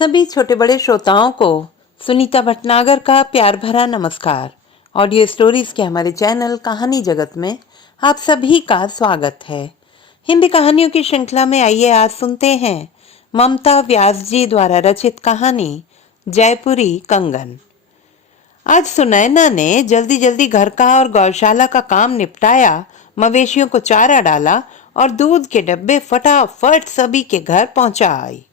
सभी छोटे बड़े श्रोताओं को सुनीता भटनागर का प्यार भरा नमस्कार। ऑडियो स्टोरीज के हमारे चैनल कहानी जगत में आप सभी का स्वागत है। हिंदी कहानियों की श्रृंखला में आइए आज सुनते हैं ममता व्यास जी द्वारा रचित कहानी जयपुरी कंगन। आज सुनैना ने जल्दी जल्दी घर का और गौशाला का काम निपटाया, मवेशियों को चारा डाला और दूध के डब्बे फटाफट सभी के घर पहुंचा आई।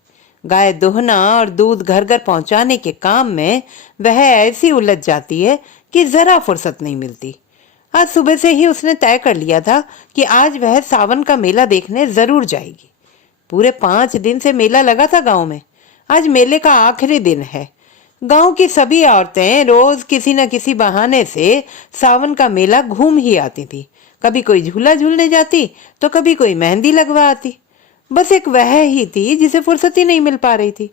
गाय दोहना और दूध घर घर पहुंचाने के काम में वह ऐसी उलझ जाती है कि जरा फुर्सत नहीं मिलती। आज सुबह से ही उसने तय कर लिया था कि आज वह सावन का मेला देखने जरूर जाएगी। पूरे 5 दिन से मेला लगा था गांव में। आज मेले का आखिरी दिन है। गांव की सभी औरतें रोज किसी न किसी बहाने से सावन का मेला घूम ही आती थी। कभी कोई झूला झूलने जाती तो कभी कोई मेहंदी लगवा आती। बस एक वह ही थी जिसे फुर्सत ही नहीं मिल पा रही थी।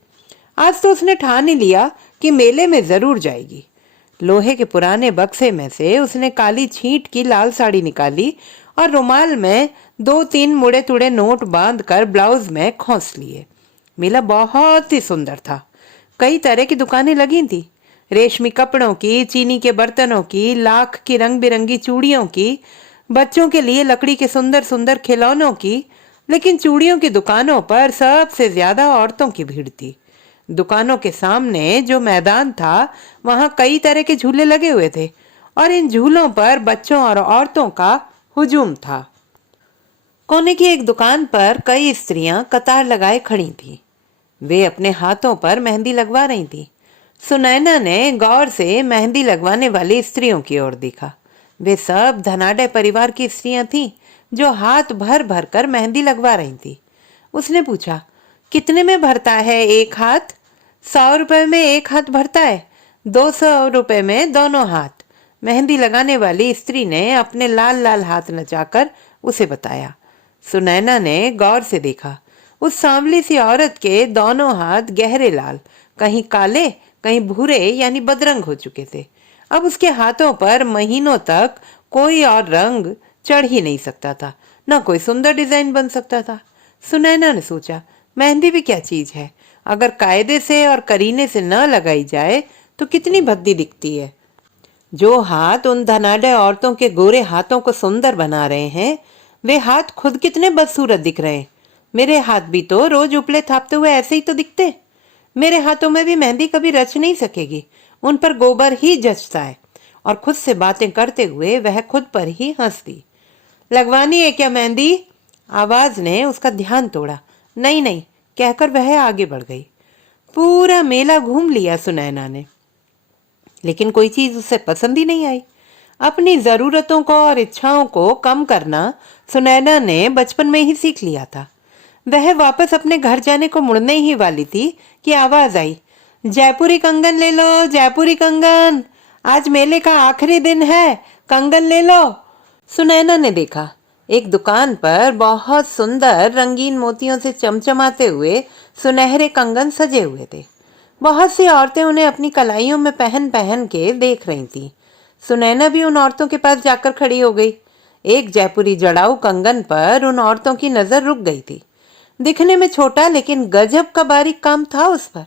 आज तो उसने ठान ही लिया कि मेले में जरूर जाएगी। लोहे के पुराने बक्से में से उसने काली छींट की लाल साड़ी निकाली और रुमाल में 2-3 मुड़े तुड़े नोट बांधकर ब्लाउज में खोस लिए। मेला बहुत ही सुंदर था। कई तरह की दुकानें लगी थी, रेशमी कपड़ों की, चीनी के बर्तनों की, लाख की रंग बिरंगी चूड़ियों की, बच्चों के लिए लकड़ी के सुंदर सुंदर खिलौनों की। लेकिन चूड़ियों की दुकानों पर सबसे ज्यादा औरतों की भीड़ थी। दुकानों के सामने जो मैदान था वहां कई तरह के झूले लगे हुए थे और इन झूलों पर बच्चों और औरतों का हुजूम था। कोने की एक दुकान पर कई स्त्रियां कतार लगाए खड़ी थीं। वे अपने हाथों पर मेहंदी लगवा रही थीं। सुनैना ने गौर से मेहंदी लगवाने वाली स्त्रियों की ओर देखा। वे सब धनाढ्य परिवार की स्त्रियां थीं जो हाथ भर भर कर मेहंदी लगवा रही थी। उसने पूछा, कितने में भरता है एक हाथ? 100 रुपए में एक हाथ भरता है, 200 रुपए में दोनों हाथ। मेहंदी लगाने वाली स्त्री ने अपने लाल लाल हाथ नचाकर उसे बताया। सुनैना ने गौर से देखा। उस सांवली सी औरत के दोनों हाथ गहरे लाल, कहीं काले कहीं भूरे यानी बदरंग हो चुके थे। अब उसके हाथों पर महीनों तक कोई और रंग चढ़ ही नहीं सकता था, न कोई सुंदर डिजाइन बन सकता था। सुनैना ने सोचा, मेहंदी भी क्या चीज है, अगर कायदे से और करीने से न लगाई जाए तो कितनी भद्दी दिखती है। जो हाथ उन धनाढ्य औरतों के गोरे हाथों को सुंदर बना रहे हैं, वे हाथ खुद कितने बदसूरत दिख रहे हैं। मेरे हाथ भी तो रोज उपले थापते हुए ऐसे ही तो दिखते। मेरे हाथों में भी मेहंदी कभी रच नहीं सकेगी, उन पर गोबर ही जचता है। और खुद से बातें करते हुए वह खुद पर ही हंस दी। लगवानी है क्या मेहंदी? आवाज ने उसका ध्यान तोड़ा। नहीं नहीं कहकर वह आगे बढ़ गई। पूरा मेला घूम लिया सुनैना ने, लेकिन कोई चीज उसे पसंद ही नहीं आई। अपनी जरूरतों को और इच्छाओं को कम करना सुनैना ने बचपन में ही सीख लिया था। वह वापस अपने घर जाने को मुड़ने ही वाली थी कि आवाज आई, जयपुरी कंगन ले लो, जयपुरी कंगन, आज मेले का आखिरी दिन है, कंगन ले लो। सुनैना ने देखा, एक दुकान पर बहुत सुंदर रंगीन मोतियों से चमचमाते हुए सुनहरे कंगन सजे हुए थे। बहुत सी औरतें उन्हें अपनी कलाइयों में पहन पहन के देख रही थीं। सुनैना भी उन औरतों के पास जाकर खड़ी हो गई। एक जयपुरी जड़ाऊ कंगन पर उन औरतों की नजर रुक गई थी। दिखने में छोटा लेकिन गजब का बारीक काम था उस पर।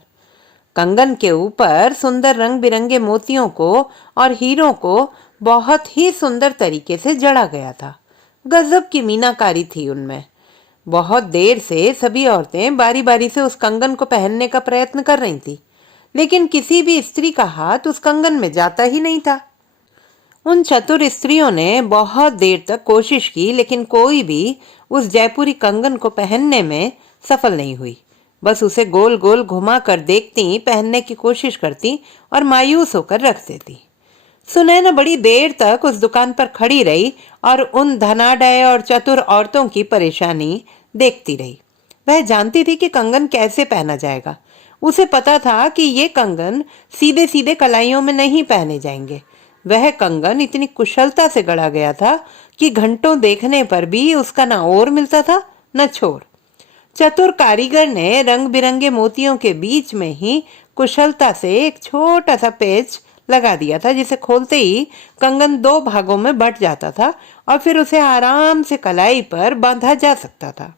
कंगन के ऊपर सुंदर रंग बिरंगे मोतियों को और हीरों को बहुत ही सुंदर तरीके से जड़ा गया था। गजब की मीनाकारी थी उनमें। बहुत देर से सभी औरतें बारी बारी से उस कंगन को पहनने का प्रयत्न कर रही थी, लेकिन किसी भी स्त्री का हाथ उस कंगन में जाता ही नहीं था। उन चतुर स्त्रियों ने बहुत देर तक कोशिश की, लेकिन कोई भी उस जयपुरी कंगन को पहनने में सफल नहीं हुई। बस उसे गोल गोल घुमा कर देखती, पहनने की कोशिश करती और मायूस होकर रख देती। सुनैना बड़ी देर तक उस दुकान पर खड़ी रही और उन धनाढ्य और चतुर औरतों की परेशानी देखती रही। वह जानती थी कि कंगन कैसे पहना जाएगा। उसे पता था कि ये कंगन सीधे सीधे कलाइयों में नहीं पहने जाएंगे। वह कंगन इतनी कुशलता से गढ़ा गया था कि घंटों देखने पर भी उसका न ओर मिलता था न छोर। चतुर कारीगर ने रंग बिरंगे मोतियों के बीच में ही कुशलता से एक छोटा सा पेच लगा दिया था, जिसे खोलते ही कंगन 2 भागों में बंट जाता था और फिर उसे आराम से कलाई पर बांधा जा सकता था।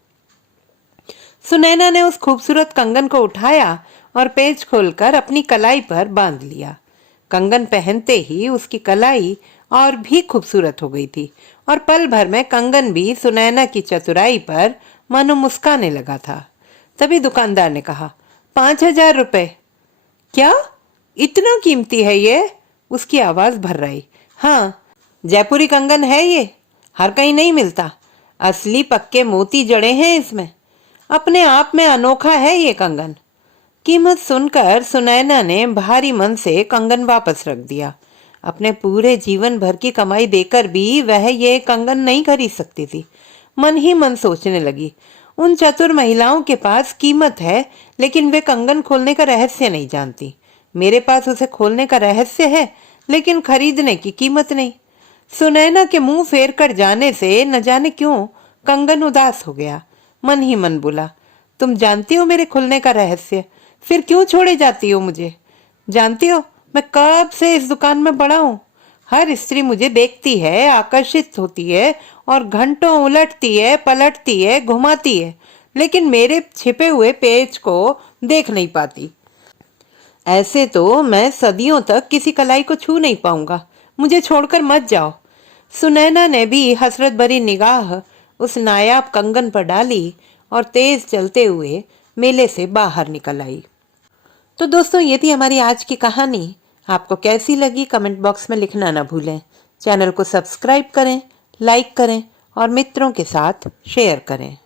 सुनैना ने उस खूबसूरत कंगन को उठाया और पेच खोलकर अपनी कलाई पर बांध लिया। कंगन पहनते ही उसकी कलाई और भी खूबसूरत हो गई थी और पल भर में कंगन भी सुनैना की चतुराई पर मानो मुस्काने लगा था। तभी दुकानदार ने कहा, 5,000 रुपये। क्या, इतना कीमती है ये? उसकी आवाज भर आई। हाँ, जयपुरी कंगन है ये, हर कहीं नहीं मिलता। असली पक्के मोती जड़े हैं इसमें, अपने आप में अनोखा है ये कंगन। कीमत सुनकर सुनैना ने भारी मन से कंगन वापस रख दिया। अपने पूरे जीवन भर की कमाई देकर भी वह ये कंगन नहीं खरीद सकती थी। मन ही मन सोचने लगी, उन चतुर महिलाओं के पास कीमत है, लेकिन वे कंगन खोलने का रहस्य नहीं जानती। मेरे पास उसे खोलने का रहस्य है, लेकिन खरीदने की कीमत नहीं। सुनैना के मुंह फेर कर जाने से न जाने क्यों कंगन उदास हो गया। मन ही मन बोला, तुम जानती हो मेरे खुलने का रहस्य, फिर क्यों छोड़े जाती हो मुझे? जानती हो मैं कब से इस दुकान में बड़ा हूं। हर स्त्री मुझे देखती है, आकर्षित होती है और घंटों उलटती है, पलटती है, घुमाती है, लेकिन मेरे छिपे हुए पेच को देख नहीं पाती। ऐसे तो मैं सदियों तक किसी कलाई को छू नहीं पाऊंगा। मुझे छोड़कर मत जाओ। सुनैना ने भी हसरत भरी निगाह उस नायाब कंगन पर डाली और तेज चलते हुए मेले से बाहर निकल आई। तो दोस्तों, ये थी हमारी आज की कहानी। आपको कैसी लगी कमेंट बॉक्स में लिखना ना भूलें। चैनल को सब्सक्राइब करें, लाइक करें और मित्रों के साथ शेयर करें।